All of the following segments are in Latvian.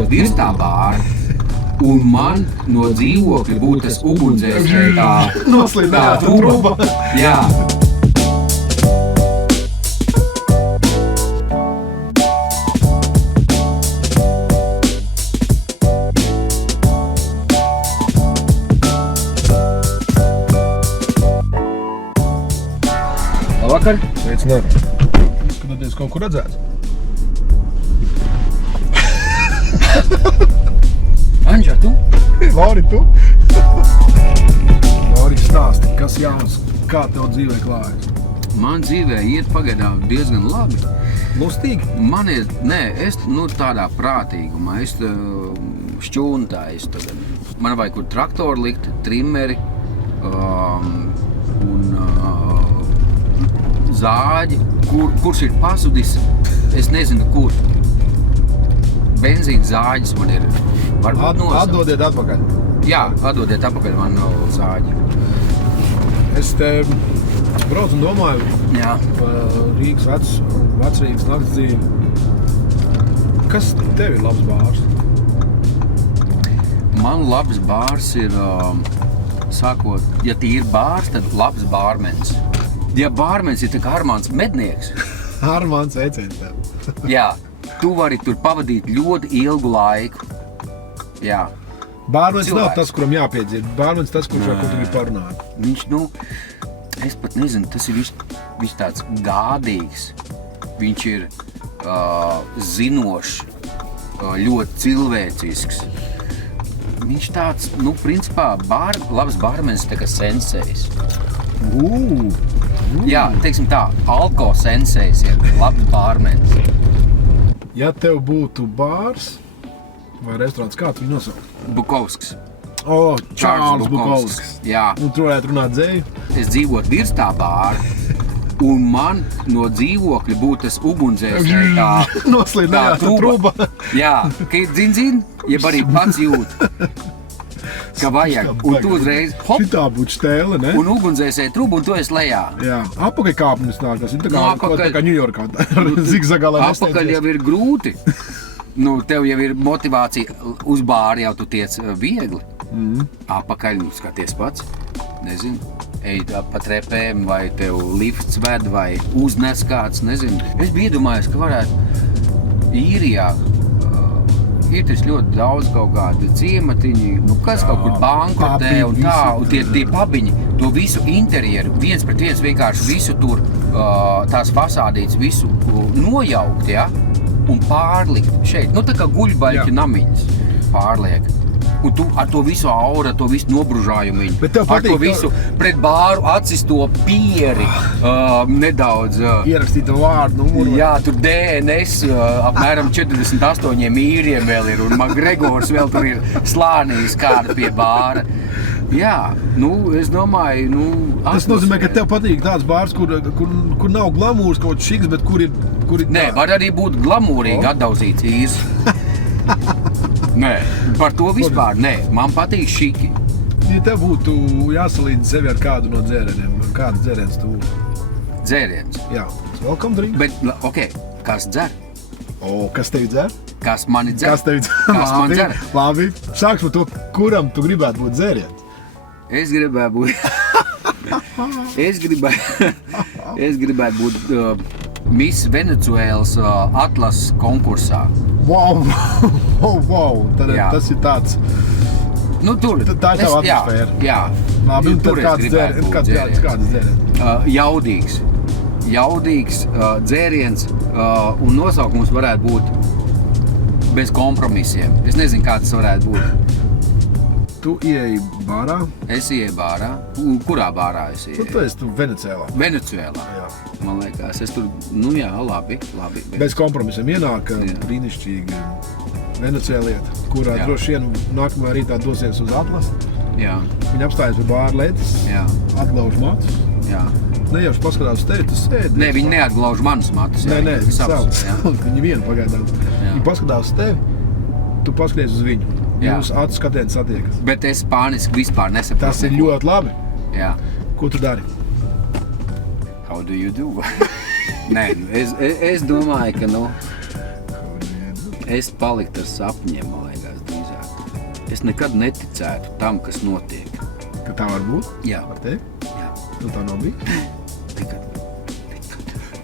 dzīvot virs tā bāra, un man no dzīvokļa būtu tas ugunsdzēs vai tā Noslīdēta truba. Jā. Labvakar. Sveicināti. Skatāties kaut kur redzēts. Anģa, tu? Lauri, tu? Lauri, stāsti, kas jauns, kā tev dzīvē klājas? Man dzīvē iet pagaidām diezgan labi. Lustīgi? Man ir, es tādā prātīgumā, es šķūntāju tagad. Man vajag kur traktoru likt, trimeri un zāģi, kurš ir pazudis, es nezinu kur. Benzīna zāģis man ir, varbūt nosaukt. Atdodiet atpakaļ. Jā, atdodiet atpakaļ man no zāģi. Es te braucu un domāju Jā. Rīgas vecrīgas nakts dzīvi. Kas tev ir labs bārs? Man labs bārs ir, sākot, ja tīri bārs, tad labs bārmens. Ja bārmens ir tā kā Armāns Mednieks, Armāns veiciens tev. jā, tu vari tur pavadīt ļoti ilgu laiku. Jā. Bārmens nav Cilvēks. tas, kuram jāpiedzird. Bārmens tas, kurš ar ko tu gribi parunāt. Viņš, es pat nezinu, tas ir viņš tāds gādīgs. Viņš ir zinošs, ļoti cilvēcisks. Viņš tāds, principā, labs bārmenis tā kā sensejs. Jā, teiksim tā, alko sensejs ir labs bārmenis. Ja tev būtu bārs vai restorāns, kā tu viņu nosaukt? Bukovskis. Čārls Bukovskis. Jā. Un tu varētu runāt dzēju? Es dzīvotu virs tā bāra, un man no dzīvokļa būtu tas ugunsdzēs vai tā Noslīdēta truba. Jā, ka ir dzin, jeb arī pats jūt, ka vajag. Un tu uzreiz, hop, Šitā būtu štēle, ne? un ugunsdzēsēji trubu, un tu esi lejā. Jā, apakaļkāpnis nāk, tas ir tā Apakaļ- kā Ņujorkā, zigzagā, lai Apakaļ jau ir grūti. Tev jau ir motivācija uz bāri, jau tu tiec viegli. Apakaļ, skaties pats, nezinu, ej pa trepēm, vai tev lifts ved, vai uznes kāds, nezinu. Es biju iedomājies, ka varētu Īrijā ir tas ļoti daudz kaut kādi ciematiņi, kas kaut kur bankrotē un tā, un tie pabiņi, to visu interjeru, viens pret viens vienkārši visu tur, tās fasādītes, visu nojaukt, ja? Un pārlikt šeit, tā kā guļbaļķu namiņas pārliek. Un tu ar to visu aura, to visu nobružājumiņu, Bet tev ar patīk, to visu pret bāru atsisto pieri nedaudz. Ierakstīta vārdu numuru. Jā, tur DNS apmēram 48 īriem vēl ir, un Makgregors vēl tur ir slānījis kāda pie bāra. Jā, es domāju, Tas nozīmē, ka tev patīk tāds bārs, kur nav glamūrs kaut šiks, bet kur ir Nē, var arī būt glamūrīgi atdauzīts īrs. Nē, par to vispār nē, man patīk šiki. Ja tev būtu jāsalīdz sevi ar kādu no dzērieniem, kāds dzēriens tu būtu? Dzēriens. Jā, welcome drink. Bet, kas dzer? Kas tevi dzer? Kas mani dzer? Kas tevi dzer? Kas man dzer? Labi, sāksim ar to, kuram tu gribētu būt dzēriens? Es gribētu būt Miss Venecuēlas atlases konkursā. Wow. Jā. Tas ir tāds. Tur. Tā ir tava atmosfēra. Jā. Labi, un Tur tad es kāds gribētu būt dzēriens. kāds dzēriens? Jaudīgs dzēriens, un nosaukums varētu būt bez kompromisiem. Es nezinu, kā tas varētu būt. Tu ieeji bārā? Es ieeju bārā. Kurā bārā es ieeju? Tu esi Venecuēlā. Venecuēlā. Jā. Man liekas, es tur, labi. Bez kompromisiem ienāk brīnišķīgi Venecuēlieta, kurā droši vien nākamajā rītā dosies uz atlasi. Jā. Viņa apstājas pie bāra letes, Jā. atglauž matus. Jā. Nejauši paskatās uz tevi, tu sēdi. Nē, viņi neatglauž manus matus. Nē, savus. Viņi vienu pagaidām. Viņi paskatās uz tevi, tu paskaties uz viņu. Jūsu acu skatiens satiekas. Bet es spāniski vispār nesaprotu. Tas ir ļoti labi. Jā. Ko tu dari? How do you do? Nē, es domāju, ka, es paliktu ar sapņiem, man liekas, drīzāk. Es nekad neticētu tam, kas notiek. Ka tā var būt? Jā. Ar tevi? Jā. Tu tā nav bija? Tikad.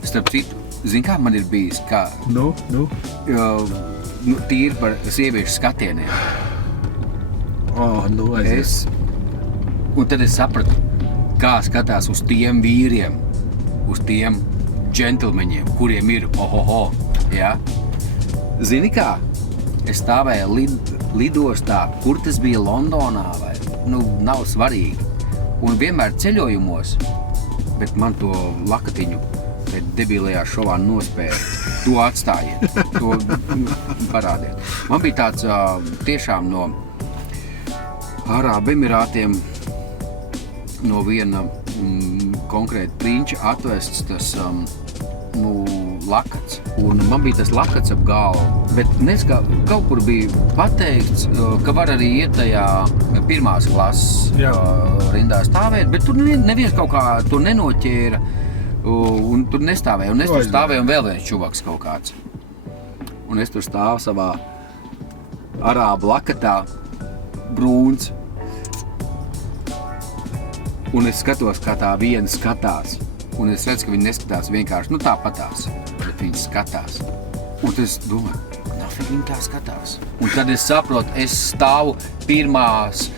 Starp citu, zini, kā man ir bijis, kā tīri par sieviešu skatieniem. Un tad es sapratu, kā skatās uz tiem vīriem, uz tiem džentlmeņiem, kuriem ir jā. Zini kā? Es stāvēju lidostā, kur tas bija Londonā vai, nav svarīgi. Un vienmēr ceļojumos, bet man to lakatiņu debilajā šovā nospēja. To atstājiet, to parādiet. Man bija tāds tiešām no Arābu Emirātiem, no viena konkrēta prinča atvests tas lakats. Un man bija tas lakats ap galvu, bet kaut kur bija pateikts, ka var arī iet tajā pirmās klases rindā stāvēt, bet tur neviens kaut kā to nenoķēra. Un tur nestāvēja, un es tur stāvēju, un vēl viens čuvaks kaut kāds. Un es tur stāvu savā arābu lakatā, brūns. Un es skatos, kā tā viena skatās. Un es redzu, ka viņi neskatās vienkārši, tāpatās, bet viņi skatās. Un es domāju, nafik viņi tā skatās. Un tad es saprotu, es stāvu pirmās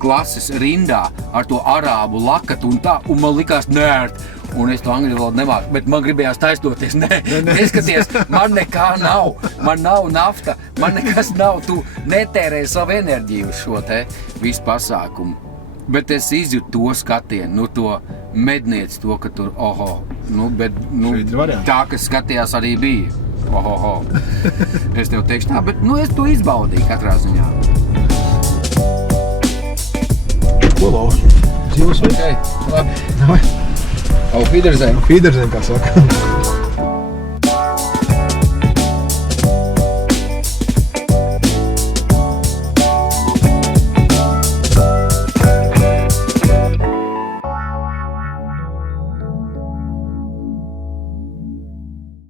klases rindā ar to arābu lakatu un man likās nērti. Un es to angļu valodu nemāku, bet man gribējās taisnoties. Neskaties, man nekā nav, man nav nafta, man nekas nav, tu netērē savu enerģiju uz šo te visu pasākumu. Bet es izjūtu to skatienu, to mednieci, to, ka tur, tā, kas skatījās arī bija, Es tev teikšu tā, bet, es to izbaudīju katrā ziņā. Ko lauši? Dzīvos vai? Okay, labi. Auf Wiedersehen. Auf Wiedersehen, kā saka.